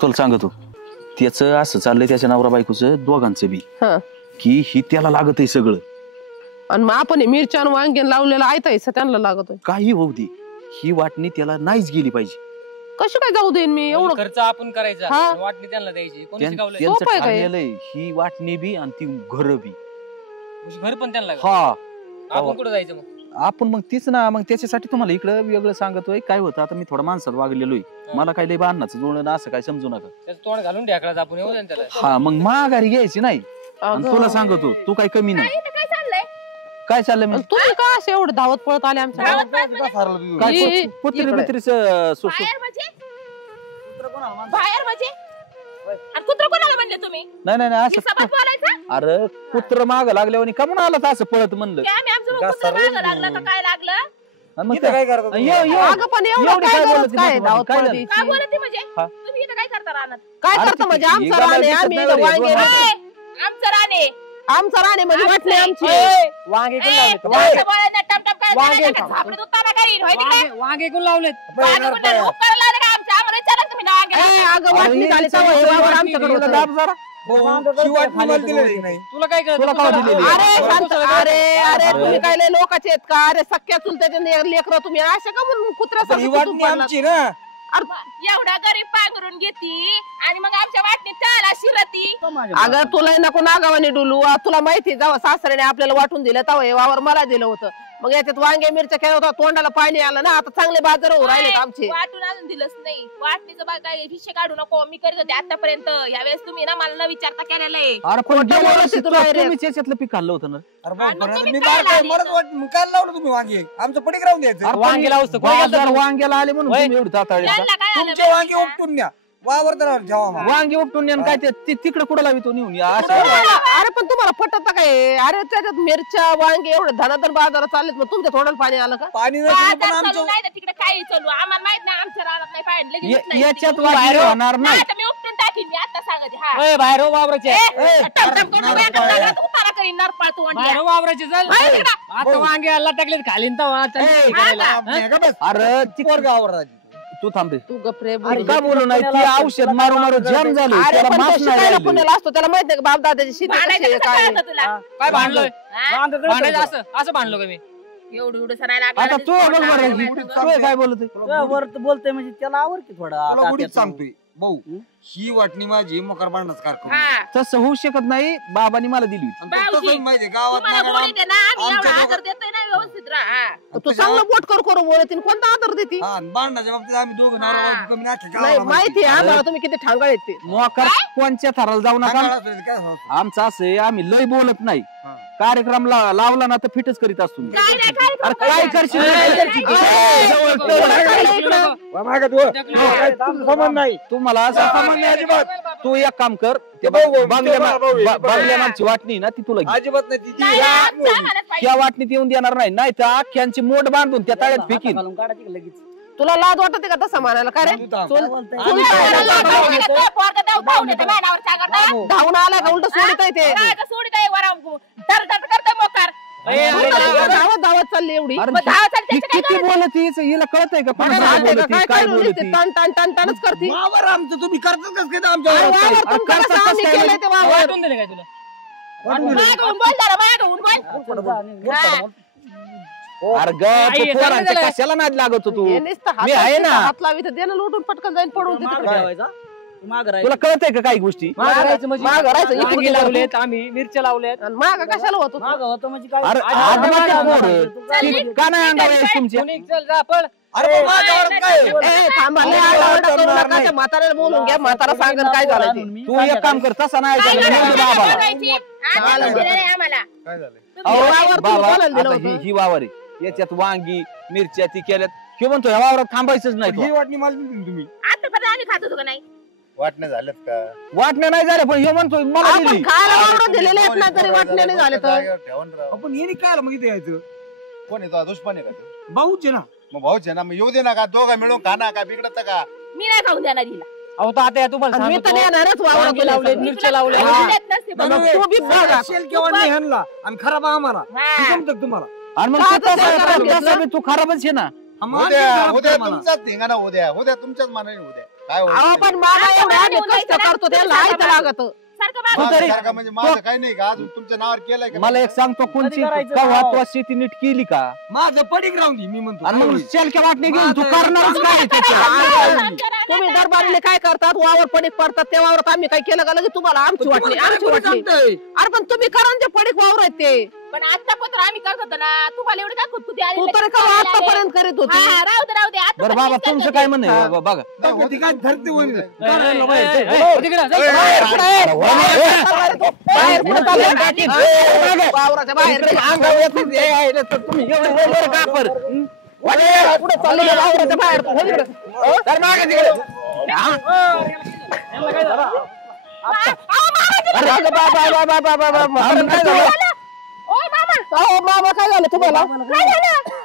तुला सांगतो त्याचं असं चाललंय त्याच्या नवरा बायकोचं दोघांचं बी की ही त्याला लागत आहे सगळं आणि मग आपण मिरच्या वांग्यान लावलेला आयता त्यांना लागतोय काही होऊ दे ही वाटणी त्याला नाहीच गेली पाहिजे कशी काय जाऊ देईन मी एवढं खर्च आपण करायचा वाटणी त्यांना द्यायची त्यांचं ठरलेलंय ही वाटणी बी आणि ती घर बी घर पण त्यांना हा आपण कुठं जायचं मग आपण मग तीच ना मग त्याच्यासाठी तुम्हाला इकडं वेगळं सांगतोय काय होतं आता मी थोडा माणसात वागलेलोय मला काय लय बांधण्याचं जुळणं असं काय समजू नका त्याचं तोंड घालून ढाकळायचं आपण येऊ त्याला हा मग माघारी घ्यायची नाही तुला सांगतो तू काय कमी नाही काय चाललंय मग तुम्ही का असे एवढे धावत पळत आले आमच्या कुत्री बित्रीच नाही असं अरे कुत्र माग लागल्यावर का म्हणून आला असं पळत म्हणलं आमचं राणे म्हणजे वाटले आमची वांगे कोण लावलेत तुला काय अरे तुम्ही काय लय लोकांचे आहेत का अरे सख्या चुलत्याचे लेकरं तुम्ही अशा का म्हणून कुत्रा एवढा गरीब पांघरून घेती आणि मग आमच्या वाटणीत त्याला शिरती अगं तुला नको नागावाने डुलू तुला माहिती जेव्हा सासऱ्याने आपल्याला वाटून दिलं तेव्हा हे वावर मला दिलं होतं मग याच्यात वांगे मिरच्या केल्या होता तोंडाला पाणी आलं ना आता चांगले बाजार होऊ राहिले आमचे वाटून अजून दिलंच नाही वाटणीचं बा काय हिस्से काढू नको मी करत होते आतापर्यंत यावेळेस तुम्ही ना मला न विचारता केलेलं आहे त्याच्यातलं पीक खाल्लं होतं ना काय लावलं तुम्ही वांगे आमचं पडीक राहून द्यायचं वांग्याला आले म्हणून एवढी ताताळी तुमचे वांगे उपटून न्या वावर ठेवा वांगे उपटून काय तिकडे कुठं लावी तो नेऊन अरे पण तुम्हाला पटत काय अरे त्याच्यात मिरच्या वांगे एवढे धनाधन बाजारात चाललेत मग तुमच्या तोंडाला पाणी आलं का पाणी तिकडे काही चालू आम्हाला माहित नाही आमच्या रानात नाही पाणी याच्यात होणार नाही मी उपटून टाकीन मी आता सांगते बाहेर वावराचे वावराचे आता वांगे आला टाकलेत खाली अरे तिकडे गावर तू थांबते तू गप्रे का बोलू नाही ती औषध मारू मारू जाम झालं पुण्याला असतो त्याला माहित नाही बाप दादाची शेती काय भांडलोय असं भांडलो का मी एवढं सरायला आता तू काय बोलतोय म्हणजे त्याला आवर की थोडा सांगतोय भाऊ ही वाटणी माझी मोकार बांधण्याचं कारखाना तसं होऊ शकत नाही बाबांनी मला दिली माहितीये गावात तू चांगलं बोट करू बोलतील कोणता आदर देते बांधण्याच्या बाबतीत आम्ही दोघं नाही माहिती आहे तुम्ही किती ठांगाळ येते मोकार कोणच्या थराला जाऊ नका आमचं असं आम्ही लय बोलत नाही कार्यक्रम लावला ना तर फिटच करीत असतो काय करशील तुम्हाला तू एक काम कर बांगल्यामांची वाटणी ना ती तुला अजिबात नाही त्या वाटणीत येऊन देणार नाही तर अख्ख्यांची मोठ बांधून त्या ताळ्यात फेकीन लगेच तुला लाज वाटते का तसं म्हणायला का रे धावून आला का उलट सोडित आहे ते धावत चालली एवढी किती बोलत हिला कळत आहे का काय बोलत टन टन टन टनच करते आमचं तुम्ही करतात कसं काय आमच्या कशाला नाद लागत तू मी आहे ना हात लावी तर देणं लुटून पटकन जाईन पडून तुला कळत आहे का काही गोष्टी लावलेत आम्ही मिरच्या लावल्यात माग कशाला होतो म्हणजे का नाही अंगावर तुमच्या म्हाताऱ्याला बोलून घ्या म्हातारा सांगेल काय झालं तू एक काम कर तसा नाही ही वावर आहे याच्यात वांगी मिरच्या ती केल्यात किंवा म्हणतो ह्या वावरात थांबायचंच नाही ही वाटणी मला तुम्ही आतापर्यंत आम्ही खात होतो का नाही वाटण्या झाल्यात का वाटण्या नाही झाल्या पण हे म्हणतो मला दिली दिलेले आहेत ना तरी वाटण्या नाही झाले तर आपण येणे काय मग इथे यायचं कोण येतो दुश्मन आहे का भाऊच आहे ना मग भाऊच आहे ना मग येऊ दे ना का दोघं मिळून खाना का बिघडत का मी नाही खाऊन देणार हिला अहो तर आता तुम्हाला मी तर येणारच वावर लावले मिरच्या लावल्या आणि खराब आम्हाला जमतं तुम्हाला आणि मग तू खराबच आहे ना उद्या तुमचाच धिंगाणा उद्या तुमच्याच मानाने उद्या काय होईल? अहो पण बाबा एवढे आम्ही कष्ट करतो त्याला ऐकायला लागत सारखं तू बाबा तरी- माझ्यासारखं म्हणजे माझं काही नाही का अजून तुमच्या नावावर केलंय का? मला एक सांगतो कोणची करायचं कवा राव? तू शेती नीट केली का माझं पडीक राहून दे मी म्हणतो आणि मग शेलक्या वाटणे घेऊन तू करणारच काय तुम्ही दरबारीने काय करतात वावर पडीक पडतात त्या वावरात आम्ही काय केलं का लगेच तुम्हाला आमची वाटणी अरे पण तुम्ही करा ना ते पडीक वावर आहेत ते पण आता पत्र आम्ही करत होतो ना तुम्हाला एवढं काय खुदकुदी आली तू लगेच तरी का करायला आतापर्यंत करीत होती हा, राहू दे आता बरं पण बाबा मीच तुमचं करते. काय म्हणणं आहे बघा काय धरती होईल बाहेर कुठं चाललंय? वावराच्या बाहेर कुठं चाललंय वावराच्या बाहेर हो तिकडे. अरे अगं म्हातारं काय झालं? ओय मामा अहो मामा काय झालं तुम्हाला काय झालं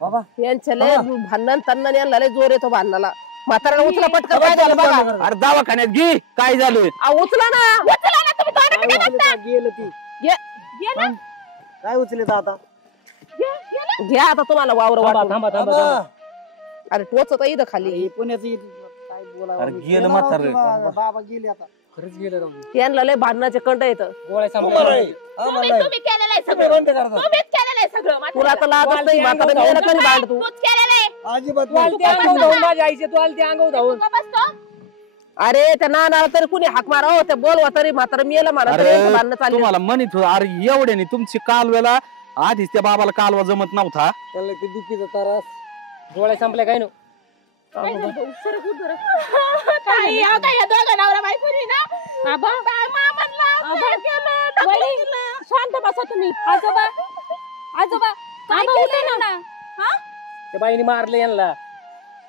बाबा यांच्या लय भांडण तन्नन यांना लय जोर येतो भांडणाला म्हाताऱ्याला उचला पटकन काय झालं बघा अरे दवाखान्यात घे काय झालं अहो, उचला ना उचला ना तुम्ही तोंडात काय घालता? गेलं ती गेलं? काय उचलत आता घ्या आता तुम्हाला वावर वाटून. थांबा थांबा अरे टोचत इथं खाली हे पुण्याचं काय बोलावं अरे गेलं म्हातारं. बाबा गेले आता खरंच गेलं राहून यांना लय भांडणाचे कंड येतं गोळ्या संपल्या तुम्ही केलेलं आहे सगळं तुम्हीच केलेलं आहे सगळं तुला आता लागत नाही म्हातारा मेलं कधी भांड तू तूच केलेलं आहे अजिबात तू आली ते अंगावर धावून माझ्या आईचे तू आली ते अंगावर धावून तू का बसतो अरे त्या नानाला तरी कुणी हाक मारा हो त्या बोलवा तरी म्हातारा मेलं म्हणा तरी यांचं भांडणं अरे चाललं तुम्हाला म्हणत होतो अरे एवढे नाही तुमची कालवेला आधीच त्या बाबाला कालवा जमत नव्हता त्याला ते दुखीचा त्रास गोळ्या संपल्या काय नो काय झालं भाऊ? सरक उठ बरं. काय या काय या दोघं नवरा बायकोनी ना काय मामाला काय केलं, ढकलून दिलं. शांत बसा तुम्ही आजोबा आजोबा काय आबा उठे केलं? ना हा त्या बाईने मारले यांना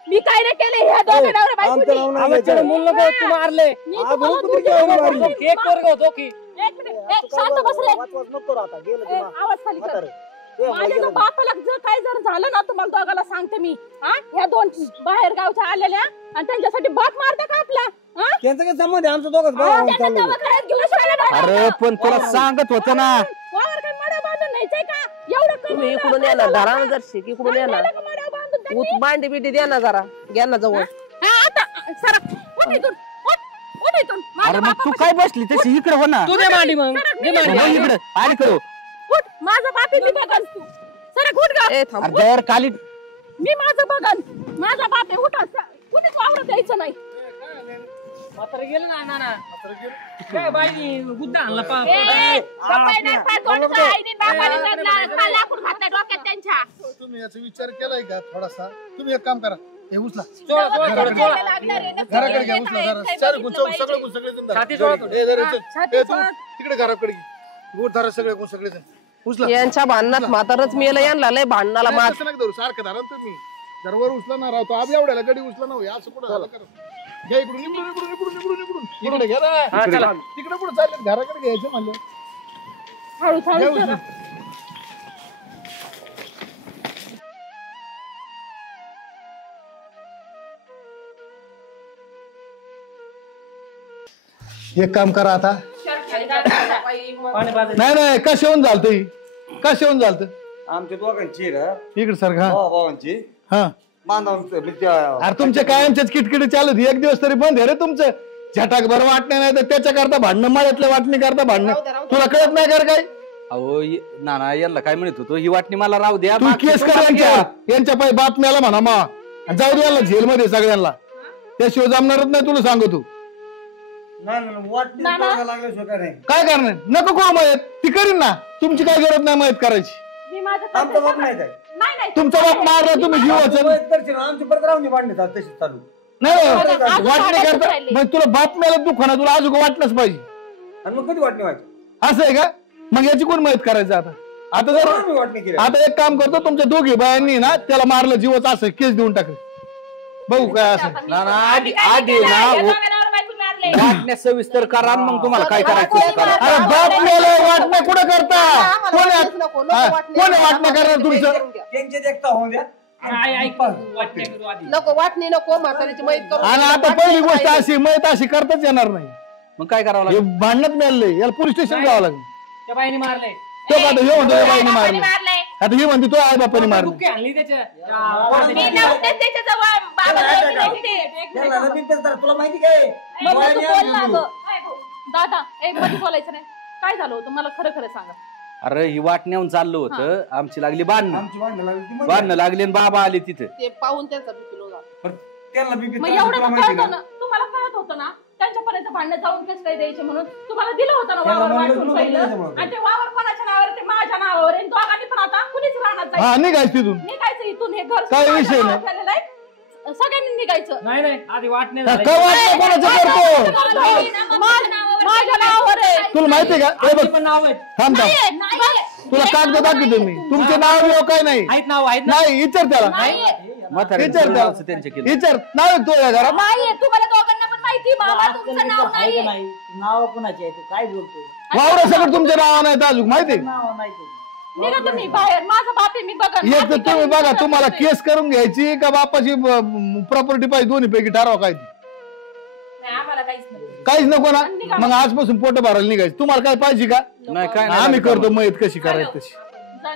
मी काय नाही केलं ह्या दोघं नवरा बायकोनी आवाज मुलं नको तू मारले मी तुम्हाला दूर एक पोरग होतो की एक मिनिट एक शांत बस रे नको राहता गेलं ए, ते आवाज खाली कर म्हातारं. माझ्या जो बापाला जर काय जर झालं ना तुम्हाला दोघाला सांगते मी हा ह्या दोन बाहेर गावच्या आलेल्या आणि त्यांच्यासाठी बाप मारता का आपला हा? त्यांचं काय संबंध आहे आमचं दोघंच हा, भाऊ त्यांना चाललो दवाखान्यात घेऊन जायला लागलं. अरे पण तुला सांगत होत ना वावर काय मडा बांधून न्यायचंय का एवढं तुम्ही कमवलं, इकडून काय येणार झालं धरा का? जर शिक इकडून येणार आणलेलं का मडा बांधून त्यांनी? उत मांडी बिंडी द्या ना जरा घ्या ना जवळ हा, आता सरक उठ इथून उठ इथून अरे माझ्या मग तू बापापाशी काय बसली तशी इकडे हो ना तू दे मांडी मग दे मांडी इकडे आणि करू उठ माझा बाप आहे, मी बघन तू सरक उठ गा ए थांब अरे जर खाली मी माझं बघन माझा बाप आहे उठा कुणीच वावरत द्यायचं नाही म्हातारं गेलं ना नाना काय बाईनी गुद्दा आणला बापाई नाही फार तोंड का आईने बापाने लागला लाकूड घातलं डोक्यात त्यांच्या तुम्ही याचा विचार केलाय का थोडासा तुम्ही एक काम करा हे उचला सोळा सोळा सोळा सोळा घराकडे घ्या उचला जरा चार सगळे जण धरा. छाती सोडा थोडी. ए, जरा चल. ए, तू तिकडे घराकडे घे. गुड धरा सगळे जण उचला यांच्या भांडणात म्हातारच मेलं यांना लय भांडणाला नाही, मार तसं नका धरू सारखं धरा ना तुम्ही जर वर उचला ना राहतो आम्ही एवढ्याला गडी उचला ना होय. असं कुठं झालं करा घ्या इकडून इकडून इकडे घ्या ना हा, चला. तिकडे कुठं चालले घराकडे घ्यायचं म्हणलं हळू घ्या हळू उचलून. एक काम करा आता पाणी पाजलं. नाही कसे येऊन झालत कसे येऊन झालत आमच्या दोघांची ना इकडे सर हा भावांची हा अरे तुमचे कायमचेच किटकिट चालू होती. एक दिवस तरी बंद आहे रे तुमचं झटाक भर वाटणे नाही तर त्याच्या करता भांडणं माळ्यातल्या वाटणी करता भांडणं तुला कळत नाही कर काय अहो नाना यांना काय म्हणत होतो ही वाटणी मला राहू द्या तू बाकी केस कर तुम्हाला घ्या. यांच्या पाय बातम्याला म्हणा मा आणि जाऊ दे याला झेलमध्ये सगळ्यांना त्याशिवाय जमणारच नाही तुला सांगतो काय करणार नको करू मयत ती करीन ना तुमची काय गरज नाही मयत करायची मी माझं करते सगळं. नाही नाही तुमचा बाप मारला तुम्ही जीवाचं नाही वाटणी करता मग तुला बातम्याला दुःख ना तुला अजून वाटलंच पाहिजे असं आहे का मग याची कोण मदत करायचं आता जर आता एक काम करतो तुमच्या दोघी बायांनी ना त्याला मारलं जीवच असं केस देऊन टाकलं बघू काय असं नाना आधी ना वाटण्या सविस्तर करा आणि मग तुम्हाला काय करायचं ते करा. अरे बातम्याला वाटण्या कुठं करता कोण वाटण्या करणार तुमचं आई ऐक वाटण्या करू आधी नको वाटणी नको म्हातारीची मैत करू आणि आता पहिली गोष्ट अशी मयत अशी करताच येणार नाही मग काय करावं हे लागेल भांडणच मिळालंय याला पोलीस स्टेशन जावं लागेल त्या बाईने मारले तो का हे म्हणतो या बाईने मारलं आता हे म्हणते तो आई बापाने मारलं दुःखी आणली त्याच्या मी नव्हते त्याच्याजवळ बाबा एक त्याला मिनिट. बिपिन तारा तुला माहिती काय मग डोळ्याने तू बोल ना आम्ही गं. बोलू. काय भाऊ? दादा मध्ये बोलायचं नाही. काय झालं होतं मला खरं खरं सांगा. अरे ही वाटण्याहून चाललो होतं आमची लागली बांधणं आमची भांडणं लागली ती मध्ये. बांधणं लागली आणि बाबा आले तिथे ते पाहून त्यांचा बीपी लो झाला. त्याला बिपिन मग तारा एवढं तुला तर माहिती कळतं ना ना तुम्हाला कळत होतं ना त्यांच्यापर्यंत भांडणं जाऊन कसं काय द्यायचे म्हणून तुम्हाला दिलं होतं ना त्याला वावर म्हणलं वाटून तुला पहिलं त्याच्यामुळं. आणि ते वावर कोणाच्या नावावर आहे? ते माझ्या नावावर आहे. दोघांनी पण आता कुणीच राहणार हा जायचं निघायच तिथून निघायचं इथून हे घर काय माझ्या विषय नावावर नाही. झालेलं आहे. सगळ्यांनी निघायचं. नाही नाही आधी वाटणे काय वाटलं कोणाचं करतो माझ्या नावावर आहे. तुला माहितीये का हे बघ पण नाव आहेत थांब थांब नाही. तुला कागद दाखवतो मी तुमचे नाव बिव काय नाही आहेत नाव आहेत ना नाही विचार त्याला म्हाताऱ्याचं विचार सगळं त्याला असं त्यांच्या केलं विचार नाव आहे तो या घरात नाहीये तुम्हाला दोघांना पण माहिती मामा तुमचं नाव नाहीये. नाव कोणाचे आहे तू काय बोलतोय वावर सगळं तुमच्या नाव नाही अजून माहिती नाव नाही तुझं. निघा तुम्ही बाहेर. माझं बाप आहे मी बघा एक तर तुम्ही बघा तुम्हाला केस करून घ्यायची का बापाची प्रॉपर्टी पाहिजे दोन्ही पैकी ठरवा काय ती. आम्हाला काहीच नाही. काहीच नको ना मग आजपासून पोट भरायला निघायचं तुम्हाला काय पाहिजे का नाही काय नाही आम्ही लागत करतो मयत कशी करायची तशी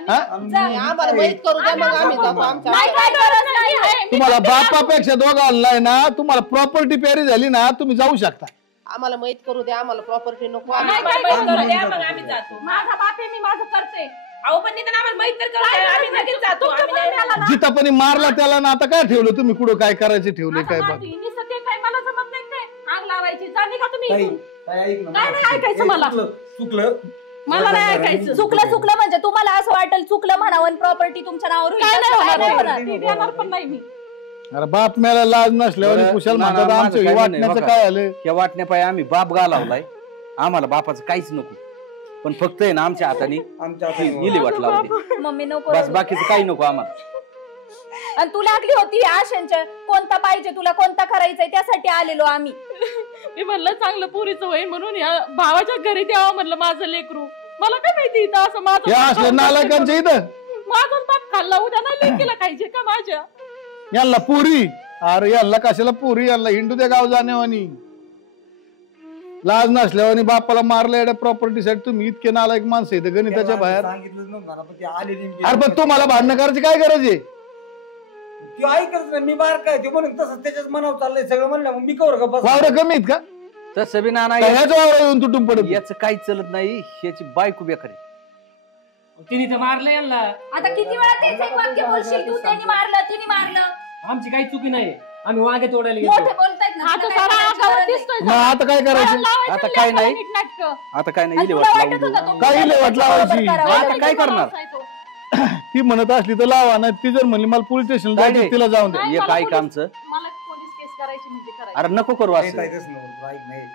हा? आम्हाला माहित करू द्या मग आम्ही जातो आमच्या नाही काय गरज नाही. तुम्हाला बापापेक्षा दोघांना ना तुम्हाला प्रॉपर्टी प्यारी झाली ना तुम्ही जाऊ शकता आम्हाला माहित करू द्या आम्हाला प्रॉपर्टी नको नाही आम्ही काय जातो. करू द्या, मग आम्ही जातो. माझा बाप आहे मी माझं करते. अहो पण निदान आम्हाला माहित तर करू द्या. आम्ही लगेच जातो. आम्ही नाही- जितापणी मारला त्याला ना आता काय ठेवलं तुम्ही कुठं काय करायचे ठेवले आता काय माझी बघ हिनी सत्य काय मला जमत नाही काय आग लावायची. जा निघा तुम्ही ताई, इथून. ताई, ऐक ना. काय नाही ऐकायचं मला. चुकलं मला नाही ऐकायचं. चुकलं म्हणजे तुम्हाला असं वाटेल चुकलं म्हणावं प्रॉपर्टी तुमच्या नावावर होईल. काय नाही तसं होणार. ती देणार पण नाही मी. अरे बाप मेला लाज नसल्यावर बरं, कुशाल ना, ना, म्हणतात माझं आमचं काय वाटण्याचं नाही, काय आलं या वाटण्यापायी आम्ही बाप गालावलाय आम्हाला बापाचं काहीच नको पण फक्त आहे ना आमच्या हाताने आमच्या हाताने गेली वाट लावली मम्मी नको बस रडू. बाकीचं काही नको आम्हाला आणि तू लागली होती आशंच्या कोणता पाहिजे तुला कोणता करायचंय त्यासाठी आलेलो आम्ही. मी म्हणलं चांगलं पुरीचं होईल म्हणून या भावाच्या घरी द्यावं म्हणलं माझं लेकरू. मला काय माहिती इथं असं माझं या असल्या नालायकांच्या इथं माझा बाप खाल्ला उद्या ना लेकीला खायचे का माझ्या. यांना पुरी अरे यांना कशाला पुरी यांना हिंडू दे गाव जाण्यावानी लाज नसल्यावानी बापाला मारलं एवढ्या प्रॉपर्टीसाठी तुम्ही इतके नालायक माणसं येते गणिताच्या बाहेर सांगितलं नव्हतं ना, पण ते आले नेमके. अरे पण तुम्हाला भांडणं करायची काय गरज आहे त्यो ऐकत नाही मी बाहेर काय ते म्हणून तसंच त्याच्याच मनावर चाललंय सगळं म्हणलं मग मी कवर का बस वावर कमी आहेत का तसं बी ना का ह्याच वावर येऊन तुटून पडत याच काही चलत नाही ह्याची बायको बेकार आहे. तिने तर मारलं यांना आता किती वेळा तेच एक वाक्य बोलशील तू त्यांनी मारलं तिने मारलं आमची काही चुकी नाही आम्ही वांगे तोडायला मोठे गेलो बोलतायत ना आता तुला सारा काय गावात करायची गरज दिसतोय मग आता काय करायचं लावायचं आता काय नाही. नीटनाटकं. आता काय नाही आणि इले तुला वाट वाटत लावून होतं देऊ. तो काय इले वाट लावायची? बरोबर करावं. आता काय करणार ती म्हणत असली तर लावा नाही ती जर म्हणली मला पोलीस स्टेशनला काय जायचं नाही. तिला जाऊन दे नाही, एक मला ऐक पोलीस- आमचं मला पोलीस केस करायची म्हणजे करायची. अरे नको करू नाही, असं ताई, तसं नको. ऐक नाही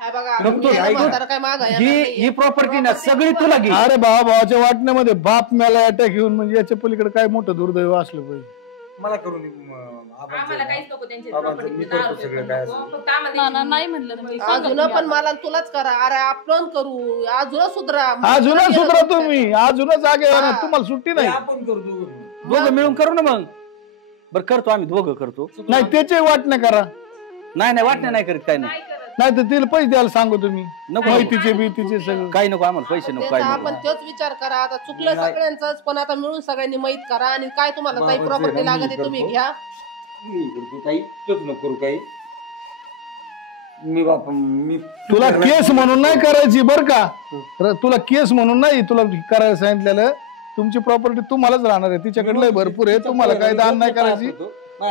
काय बघा नको, आम्ही ऐक ना. म्हातारं काय मागं येणार ही नाहीये. ही प्रॉपर्टी ना सगळी तुला घे अरे भावाच्या वाटण्यामध्ये बाप मेला अटॅक घेऊन म्हणजे याच्या पलीकडे काय मोठं दुर्दैव असलं पाहिजे मला करून आम्हाला काहीच नको त्यांची बाबांचं property. मी करतो सगळं काय असेल. फक्त आम्हाला नाही म्हणलं तर मी सांगत अजून तुम्ही पण मला तुलाच करा अरे आपण करू अजून सुधरा अजूनच सुधरा तुम्ही अजूनच आगे हा. तुम्हाला सुट्टी ते नाही आपण करू दोघं. दोघं मिळून करू ना मग बरं करतो आम्ही दोघं करतो नाही त्याचे वाटणं करा नाही वाटण्या नाही करीत काय नाही नाही करत. नाही तर तिला पैसे द्यायला सांगू तुम्ही नको माहितीचे बीतीचे सगळं काही नको आम्हाला पैसे नको काय आपण नको तोच विचार करा आता चुकलं नाही. सगळ्यांच पण आता मिळून सगळ्यांनी माहित करा आणि काय तुम्हाला काही बाबाचं प्रॉपर्टी आहे ना, लागत मी आहे तुम्ही करतो. घ्या मी करतो काही तोच नको करू काही मी बाप मी तुला केस म्हणून नाही करायची बर का तुला केस म्हणून नाही तुला करायला सांगितलेलं तुमची प्रॉपर्टी तुम्हालाच राहणार आहे तिच्याकडे भरपूर आहे तुम्हाला काही दान नाही करायची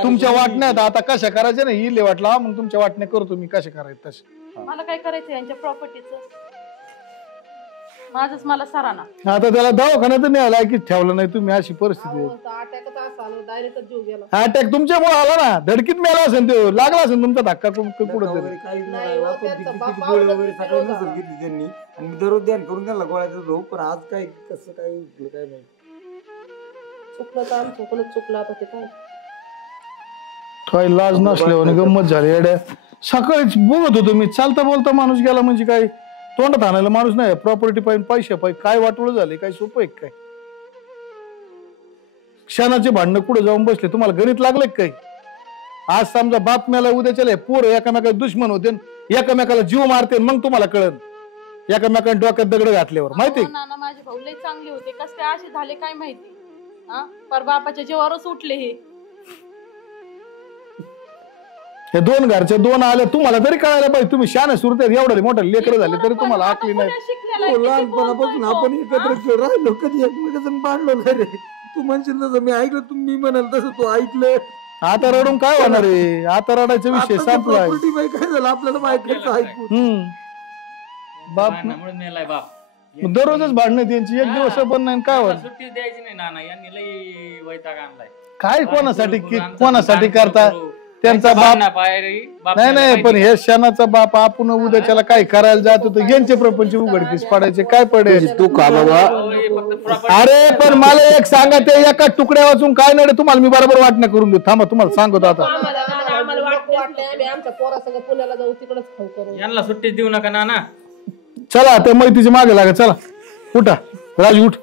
तुमच्या वाटण्यात आता कशा करायच्या नाही ही वाटला मग तुमच्या वाटण्या करतो मी कशा करायचं तशा मला काय करायचं यांच्या प्रॉपर्टीचं माझंच मला सराना. आता त्याला दवाखान्यात न्यायला की ठेवलं नाही तुम्ही अशी परिस्थिती आहे अटॅकच असा आला डायरेक्ट जीव गेला अटॅक तुमच्यामुळे आला ना धडकीत मेला असेल तो लागला असेल तुमचा धक्का कुठं वगैरे काहीच नाही, नाही हो, आपण त्यांचा किती- बाप किती गोळी आवडत वगैरे नाही, सगळं रोज नसेल आला. घेतली त्यांनी आणि मी दररोज ध्यान करून त्यांना गोळ्या देत होतो पण आज काय कसं काय उठलं काय नाही चुकलं तर आमचं कोणच चुकलं आता ते काय काय लाज नसल्यावर गंमत झाली येड्या सकाळीच बघत होतो मी चालता बोलता माणूस गेला म्हणजे काय तोंडात आणायला माणूस नाही प्रॉपर्टी पाहिजे पैसे पाहिजे काय वाटवळ झाले काय सोपं आहे काय क्षणाचे भांडणं कुठे जाऊन बसले तुम्हाला गणित लागले काय आज समजा बातम्याला उद्याच्या पोर एकामेकाला दुश्मन होते एकामेकाला जीव मारते मग तुम्हाला कळन एकामेकाने डोक्यात दगड घातल्यावर माहिती अहो, नाना माझे भाऊ लय चांगले होते कस काय असे झाले काय माहिती. हा पर बापाच्या जीवावरच उठले हे. हे दोन घरचे दोन आले तुम्हाला तरी कळायला पाहिजे तुम्ही शाने सुरते एवढे मोठे लेकर झाले तरी तुम्हाला आकली नाही लहानपणापासून आपण एकत्र राहिलो कधी एकमेकांचं बांधलो नाही रे तू म्हणशील तसं मी ऐकलं तुम्ही म्हणाल तसं तू ऐकलं आता रडून काय होणार आहे आता रडायचा विषय संपलाय काय झालं आपल्याला माहिती ऐकून बाप मेलाय बाप दररोजच भांडणं त्यांची एक दिवस पण नाही काय होत सुट्टी द्यायची नाही नाना यांनी लई वैताग आणलाय काय कोणासाठी करता त्यांचा बाप नाही नाही पण हे क्षणाचा बाप आपण उद्याच्याला काय करायला जातो तर यांचे प्रपंच उघडकीस पडायचे काय पडेल तू का बाबा अरे पण मला एक सांगा ते एका तुकड्या वाचून काय नाही तुम्हाला मी बरोबर वाटणं करून देऊ थांबा तुम्हाला सांगतो आता आम्हाला वाटलं आम्ही आमच्या पोरासंग पुण्याला जाऊ तिकडच खाऊ करू यांना सुट्टी देऊ नका नाना चला त्या मैतीची मागे लागा चला उठा राजू उठ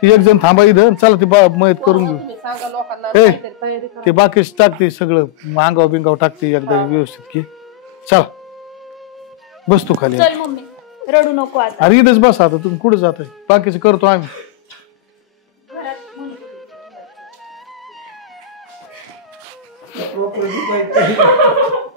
ती एक जण थांबा इथं चला ती मयत करून घेऊ तुम्ही सांगा लोकांना ए काहीतरी तयारी करा. ते बाकीच टाकते सगळं अंगाव बिंगाव टाकते एकदा व्यवस्थित घे चला बस तू खाली चल मम्मी रडू नको आता अरे इथेच बस आता तुम्ही कुठे जाताय बाकीचं करतो आम्ही प्रॉपर्टी